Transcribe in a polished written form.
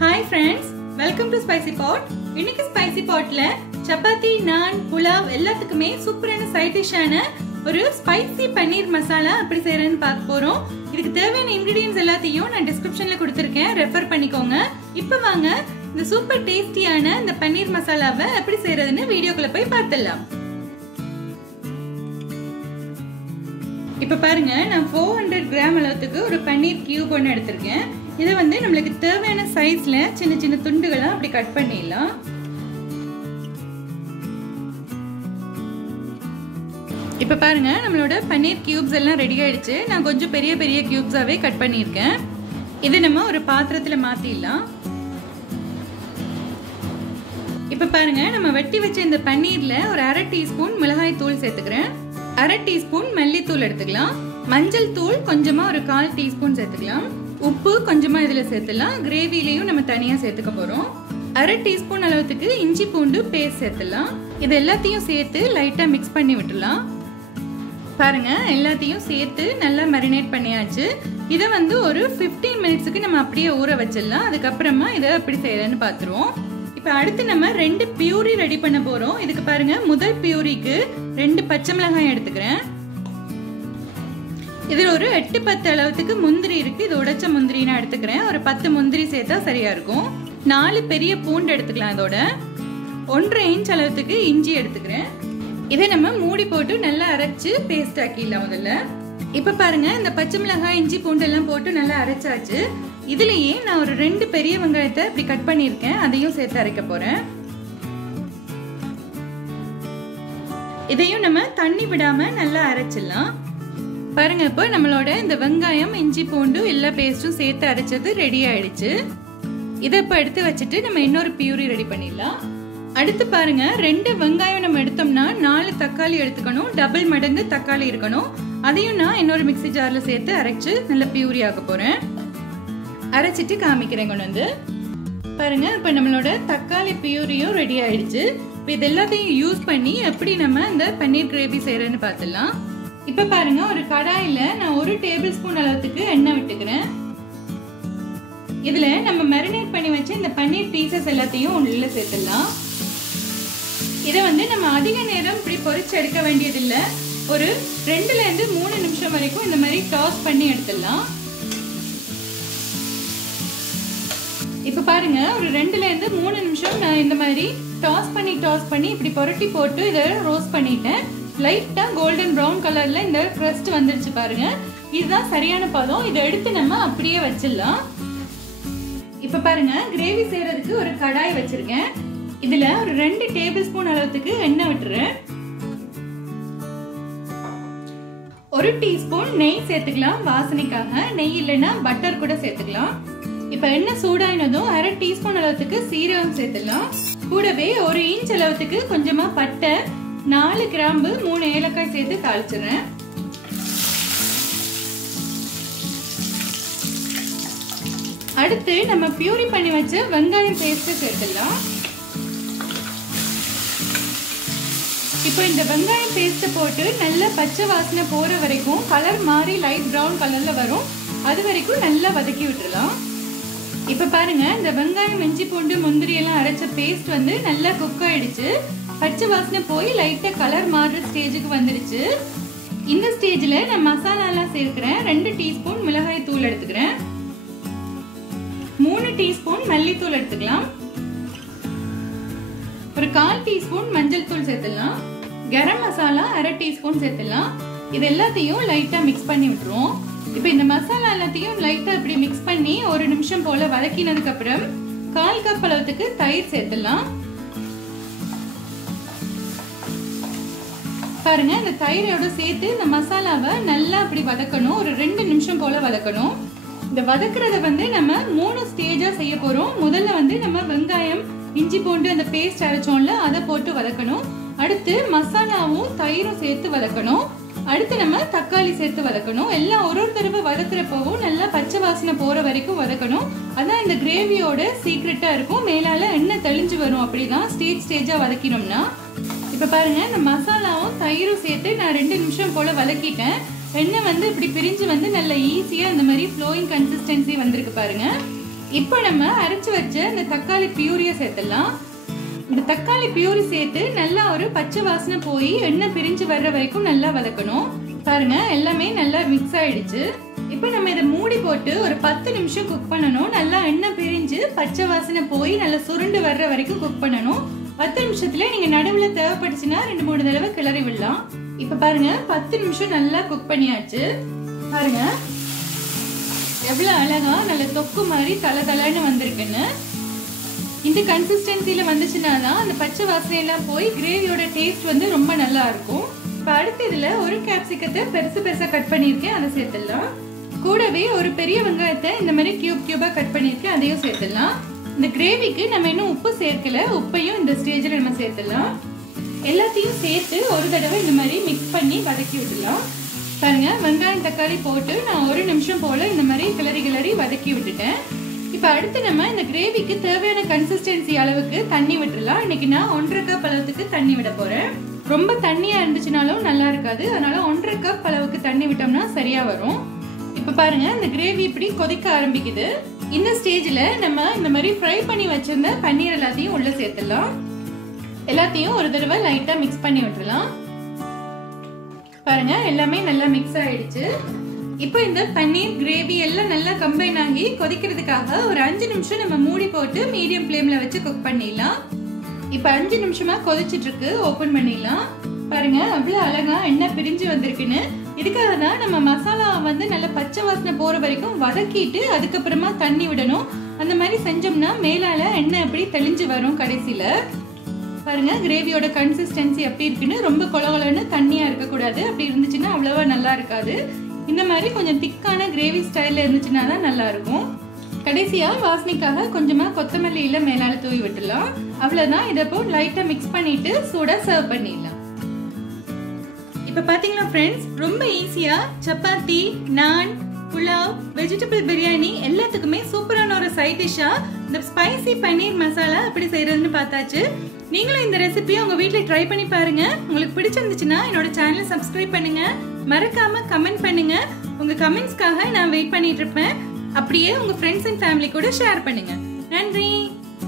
Hi friends, welcome to Spicy Pot. இன்னைக்கு Spicy Potல chapathi, naan, pulao எல்லாத்துக்குமே சூப்பரான side டிஷ்ஷான ஒரு ஸ்பைசி பன்னீர் மசாலா எப்படி செய்யறதுன்னு பார்க்க போறோம். இதுக்கு தேவையான இன்கிரிடியன்ட்ஸ் எல்லாத்தையும் நான் டிஸ்கிரிப்ஷன்ல கொடுத்திருக்கேன், ரெஃபர் பண்ணிக்கோங்க. இப்போ வாங்க இந்த சூப்பர் டேஸ்டியான இந்த பன்னீர் மசாலாவை எப்படி செய்யறதுன்னு வீடியோக்குள்ள போய் பார்த்துடலாம். இப்போ பாருங்க, நான் 400 கிராம் அளவுக்கு ஒரு பன்னீர் கியூப் ஒன்று எடுத்திருக்கேன். இதை வந்து நம்மளுக்கு தேவையான சைஸ்ல சின்ன சின்ன துண்டுகளா அப்படி கட் பண்ணிடலாம். இப்போ பாருங்க, நம்மளோட பன்னீர் கியூப்ஸ் எல்லாம் ரெடி ஆயிடுச்சு. நான் கொஞ்சம் பெரிய பெரிய கியூப்ஸாவே கட் பண்ணியிருக்கேன். இதை நம்ம ஒரு பாத்திரத்துல மாத்திடலாம். இப்போ பாருங்க, நம்ம வெட்டி வச்ச இந்த பன்னீர்ல ஒரு 1/2 டீஸ்பூன் மிளகாய் தூள் சேர்த்துக்கிறேன். 1/2 டீஸ்பூன் மல்லித்தூள் எடுத்துக்கலாம். மஞ்சள் தூள் கொஞ்சமா ஒரு 1/4 டீஸ்பூன் சேர்த்துக்கலாம். உப்பு கொஞ்சமா இதுல சேர்த்துலாம். கிரேவிலையும் நம்ம தனியா சேர்த்துக்க போறோம். 1/2 டீஸ்பூன் அளவுக்கு இஞ்சி பூண்டு பேஸ்ட் சேர்த்துலாம். இது எல்லாத்தையும் சேர்த்து லைட்டா மிக்ஸ் பண்ணி விட்டுலாம். பாருங்க, எல்லாத்தையும் சேர்த்து நல்லா மேரினேட் பண்ணியாச்சு. இதை வந்து ஒரு 15 மினிட்ஸ்க்கு நம்ம அப்படியே ஊற வச்சிடலாம். அதுக்கப்புறமா இதை எப்படி செய்யறதுன்னு பார்த்துருவோம். இப்போ அடுத்து நம்ம 2 பியூரி ரெடி பண்ண போறோம். இதுக்கு பாருங்க, முதல் பியூரிக்கு 2 பச்சை மிளகாய் எடுத்துக்கிறேன். இதில் ஒரு 8-10 அளவுக்கு முந்திரி இருக்கு. இது உடைச்ச முந்திரி நான் எடுத்துக்கிறேன். ஒரு 10 முந்திரி சேர்த்தா சரியா இருக்கும். 4 பெரிய பூண்டு எடுத்துக்கலாம். இதோட 1.5 இன்ச் அளவுக்கு இஞ்சி எடுத்துக்கிறேன். இதை நம்ம மூடி போட்டு நல்லா அரைச்சு பேஸ்ட் ஆக்கிடலாம் முதல்ல. இப்ப பாருங்க, இந்த பச்சை மிளகாய் இஞ்சி பூண்டு எல்லாம் போட்டு நல்லா அரைச்சாச்சு. இதுலயே நான் ஒரு 2 பெரிய வெங்காயத்தை இப்படி கட் பண்ணியிருக்கேன். அதையும் சேர்த்து அரைக்க போறேன். இதையும் நம்ம தண்ணி விடாம நல்லா அரைச்சிடலாம். பாருங்க, இப்போ நம்மளோட இந்த வெங்காயம் இஞ்சி பூண்டு எல்லா பேஸ்டும் சேர்த்து அரைச்சது ரெடி ஆயிடுச்சு. இதை இப்போ எடுத்து வச்சுட்டு நம்ம இன்னொரு பியூரி ரெடி பண்ணிடலாம். அடுத்து பாருங்க, 2 வெங்காயம் நம்ம எடுத்தோம்னா 4 தக்காளி எடுத்துக்கணும். டபுள் மடங்கு தக்காளி இருக்கணும். அதையும் நான் இன்னொரு மிக்ஸி ஜார்ல சேர்த்து அரைச்சு நல்ல பியூரி ஆக்க போறேன். அரைச்சிட்டு காமிக்கிறேன் கொண்டு வந்து. பாருங்க, இப்போ நம்மளோட தக்காளி பியூரியும் ரெடி ஆயிடுச்சு. இப்போ இது எல்லாத்தையும் யூஸ் பண்ணி எப்படி நம்ம இந்த பன்னீர் கிரேவி செய்யறதுன்னு பார்த்துடலாம். இப்ப பாருங்க, ஒரு கடாயில நான் 1 டேபிள் ஸ்பூன் அளவுக்கு எண்ணெய் விட்டுக்கிறேன். இதுல நம்ம மேரினேட் பண்ணி வச்ச இந்த பன்னீர் பீசஸ் எல்லாத்தையும் உள்ள சேர்த்துடலாம். இதை வந்து நம்ம அதிக நேரம் இப்படி பொரிச்சு எடுக்க வேண்டியதில்லை. ஒரு 2ல இருந்து 3 நிமிஷம் வரைக்கும் இந்த மாதிரி டாஸ் பண்ணி எடுத்துடலாம். இப்ப பாருங்க, ஒரு 2ல இருந்து 3 நிமிஷம் நான் இந்த மாதிரி டாஸ் பண்ணி இப்படி புரட்டி போட்டு இதை ரோஸ்ட் பண்ணிட்டேன். லைட்டா கோல்டன் ப்ரௌன் கலர்ல இந்த crust வந்துருச்சு பாருங்க. இதுதான் சரியான பதம். இதை எடுத்து நம்ம அப்படியே வச்சிடலாம். இப்ப பாருங்க, கிரேவி செய்யறதுக்கு ஒரு கடாய் வச்சிருக்கேன். இதுல ஒரு 2 டேபிள் ஸ்பூன் அளவுக்கு எண்ணெய் விட்டுறேன். 1 டீஸ்பூன் நெய் சேர்த்துக்கலாம். வாசனைக்காக நெய் இல்லைன்னா பட்டர் கூட சேர்த்துக்கலாம். இப்ப எண்ணெய் சூடாயினதும் 1/2 டீஸ்பூன் அளவுக்கு சீரகம் சேர்த்துக்கலாம். கூடவே 1 இன்ச் அளவுக்கு கொஞ்சமா பட்டை, 4 கிராம்பு, 3 ஏலக்காய் சேர்த்து தாளிச்சிடுறேன். அடுத்து நம்ம பியூரி பண்ணி வச்ச வெங்காயம் பேஸ்ட் சேர்த்துடலாம். இப்போ இந்த வெங்காயம் பேஸ்ட் போட்டு நல்ல பச்சை வாசனை போற வரைக்கும், கலர் மாறி லைட் பிரவுன் கலர்ல வரும், அது வரைக்கும் நல்லா வதக்கி விட்டுடலாம். இப்ப பாருங்க, இந்த வெங்காயம் இஞ்சி பூண்டு முந்திரி எல்லாம் அரைச்ச பேஸ்ட் வந்து நல்லா குக் ஆயிடுச்சு. பச்சை வாசனை போய் லைட்டா கலர் மாறுற ஸ்டேஜுக்கு வந்துருச்சு. இந்த ஸ்டேஜ்ல நான் மசாலா எல்லாம் சேர்க்கிறேன். 2 டீஸ்பூன் மிளகாய் தூள் எடுத்துக்கிறேன். 3 டீஸ்பூன் மல்லித்தூள் எடுத்துக்கலாம். ஒரு 1/4 டீஸ்பூன் மஞ்சள் தூள் சேர்த்துலாம். கரம் மசாலா 1/2 டீஸ்பூன் சேர்த்துலாம். இது எல்லாத்தையும் லைட்டா மிக்ஸ் பண்ணி விட்டுருவோம். இப்ப இந்த மசாலா எல்லாத்தையும் லைட்டா இப்படி மிக்ஸ் பண்ணி 1 நிமிஷம் போல வதக்கினதுக்கு அப்புறம் 1/4 கப் அளவுக்கு தயிர் சேர்த்துலாம். பாருங்க, இந்த தயிரோட சேர்த்து இந்த மசாலாவை நல்லா அப்படி வதக்கணும். ஒரு 2 நிமிஷம் போல வதக்கணும். இந்த வதக்குறத வந்து நம்ம 3 ஸ்டேஜா செய்ய போறோம். முதல்ல வந்து நம்ம வெங்காயம் இஞ்சி பூண்டு அந்த பேஸ்ட் அரைச்சோம்ல, அதை போட்டு வதக்கணும். அடுத்து மசாலாவும் தயிரும் சேர்த்து வதக்கணும். அடுத்து நம்ம தக்காளி சேர்த்து வதக்கணும். எல்லாம் ஒரு தடவை வதக்குறப்பவும் நல்லா பச்சை வாசனை போற வரைக்கும் வதக்கணும். அதான் இந்த கிரேவியோட சீக்ரெட்டா இருக்கும். மேலால எண்ணெய் தெளிஞ்சு வரும். அப்படிதான் ஸ்டேஜா வதக்கினோம்னா. இப்ப பாருங்க, இந்த மசாலாவும் தயிரும் சேர்த்து நான் 2 நிமிஷம் போல வதக்கிட்டேன். எண்ணெய் வந்து இப்படி பிரிஞ்சு வந்து நல்ல ஈஸியா இந்த மாதிரி ஃப்ளோயிங் கன்சிஸ்டன்சி வந்திருக்கு பாருங்க. இப்போ நம்ம அரைச்சு வச்ச இந்த தக்காளி பியூரியை சேர்த்துடலாம். இந்த தக்காளி பியூரி சேர்த்து நல்லா ஒரு பச்சை வாசனை போய் எண்ணெய் பிரிஞ்சு வர்ற வரைக்கும் நல்லா வதக்கணும். பாருங்க எல்லாமே நல்லா மிக்ஸ் ஆயிடுச்சு. இப்போ நம்ம இதை மூடி போட்டு ஒரு 10 நிமிஷம் குக் பண்ணணும். நல்லா எண்ணெய் பிரிஞ்சு பச்சை வாசனை போய் நல்லா சுருண்டு வர்ற வரைக்கும் குக் பண்ணணும். 10 நிமிஷத்துல நீங்க நடுவுல தேவைப்பட்டுச்சுன்னா 2-3 தடவை கிளறி விடலாம். இப்ப பாருங்க 10 நிமிஷம் நல்லா குக் பண்ணியாச்சு. பாருங்க எவ்வளவு அழகா நல்ல தொக்கு மாதிரி தலதலன்னு வந்திருக்குன்னு. இந்த கன்சிஸ்டன்சில வந்துச்சுன்னா தான் அந்த பச்சை வாசனை எல்லாம் போய் கிரேவியோட டேஸ்ட் வந்து ரொம்ப நல்லா இருக்கும். இப்ப அடுத்து இதுல ஒரு கேப்சிகத்தை பெருசு பெருசா கட் பண்ணிருக்கேன், அதை சேர்த்துடலாம். கூடவே ஒரு பெரிய வெங்காயத்தை இந்த மாதிரி கியூபா கட் பண்ணிருக்கேன், அதையும் சேர்த்துடலாம். இந்த கிரேவிக்கு நம்ம இன்னும் உப்பு சேர்க்கல, உப்பையும் இந்த ஸ்டேஜ்ல நம்ம சேர்த்துடலாம். எல்லாத்தையும் சேர்த்து ஒரு தடவை இந்த மாதிரி மிக்ஸ் பண்ணி வதக்கி விடலாம். பாருங்க வெங்காயம் தக்காளி போட்டு நான் 1 நிமிஷம் போல இந்த மாதிரி கிளறி வதக்கி விட்டுட்டேன். இப்ப அடுத்து நம்ம இந்த கிரேவிக்கு தேவையான கன்சிஸ்டன்சி அளவுக்கு தண்ணி விட்டுடலாம். இன்னைக்கு நான் 1.5 கப் அளவுக்கு தண்ணி விட போறேன். ரொம்ப தண்ணியா இருந்துச்சுனாலும் நல்லா இருக்காது, அதனால 1.5 கப் அளவுக்கு தண்ணி விட்டோம்னா சரியா வரும். இப்ப பாருங்க இந்த கிரேவி இப்படி கொதிக்க ஆரம்பிக்குது. இந்த ஸ்டேஜ்ல நம்ம இந்த மாதிரி ஃப்ரை பண்ணி வச்சிருந்த பன்னீர் எல்லாத்தையும் உள்ள சேர்த்துடலாம். எல்லாத்தையும் ஒரு தடவை லைட்டா மிக்ஸ் பண்ணி விட்டுறலாம். பாருங்க எல்லாமே நல்லா மிக்ஸ் ஆயிடுச்சு. இப்போ இந்த பன்னீர் கிரேவி எல்லாம் நல்லா கம்பைன் ஆகி கொதிக்கிறதுக்காக ஒரு 5 நிமிஷம் நம்ம மூடி போட்டு மீடியம் ஃப்ளேம்ல வச்சு குக் பண்ணிடலாம். இப்போ 5 நிமிஷமா கொதிச்சிட்டு இருக்கு, ஓபன் பண்ணிடலாம். பாருங்க அவ்வளவு அழகா எண்ணெய் பிரிஞ்சு வந்திருக்குன்னு. இதுக்காக தான் நம்ம மசாலா வந்து நல்ல பச்சை வாசனை போற வரைக்கும் வதக்கிட்டு அதுக்கப்புறமா தண்ணி விடணும். அந்த மாதிரி செஞ்சோம்னா மேலால எண்ணெய் எப்படி தெளிஞ்சு வரும் கடைசியில. பாருங்க கிரேவியோட கன்சிஸ்டன்சி எப்படி இருக்குன்னு. ரொம்ப கொலகொலன்னு தண்ணியா இருக்கக்கூடாது, அப்படி இருந்துச்சுன்னா அவ்வளவா நல்லா இருக்காது. இந்த மாதிரி கொஞ்சம் திக்கான கிரேவி ஸ்டைல்ல இருந்துச்சுன்னா தான் நல்லா இருக்கும். கடைசியா வாசனைக்காக கொஞ்சமா கொத்தமல்லி இலை மேலால தூவி விட்டுலாம். அவ்வளவுதான். இதை இப்போ லைட்டா மிக்ஸ் பண்ணிட்டு சூடா சர்வ் பண்ணிடலாம். இப்ப பாத்தீங்களா ஃப்ரெண்ட்ஸ், ரொம்ப ஈஸியா சப்பாத்தி, நான், புலாவ், வெஜிடபிள் பிரியாணி எல்லாத்துக்குமே சூப்பரான ஒரு சைட் டிஷ்ஷா இந்த ஸ்பைசி பன்னீர் மசாலா எப்படி செய்யறதுன்னு பார்த்தாச்சு. நீங்களும் இந்த ரெசிபியை உங்க வீட்ல ட்ரை பண்ணி பாருங்க. உங்களுக்கு பிடிச்சிருந்துச்சுன்னா என்னோட சேனலை சப்ஸ்கிரைப் பண்ணுங்க, மறக்காம கமெண்ட் பண்ணுங்க. உங்க கமெண்ட்ஸ்க்காக நான் வெயிட் பண்ணிட்டு இருப்பேன். அப்படியே உங்க ஃப்ரெண்ட்ஸ் அண்ட் ஃபேமிலி கூட ஷேர் பண்ணுங்க. நன்றி.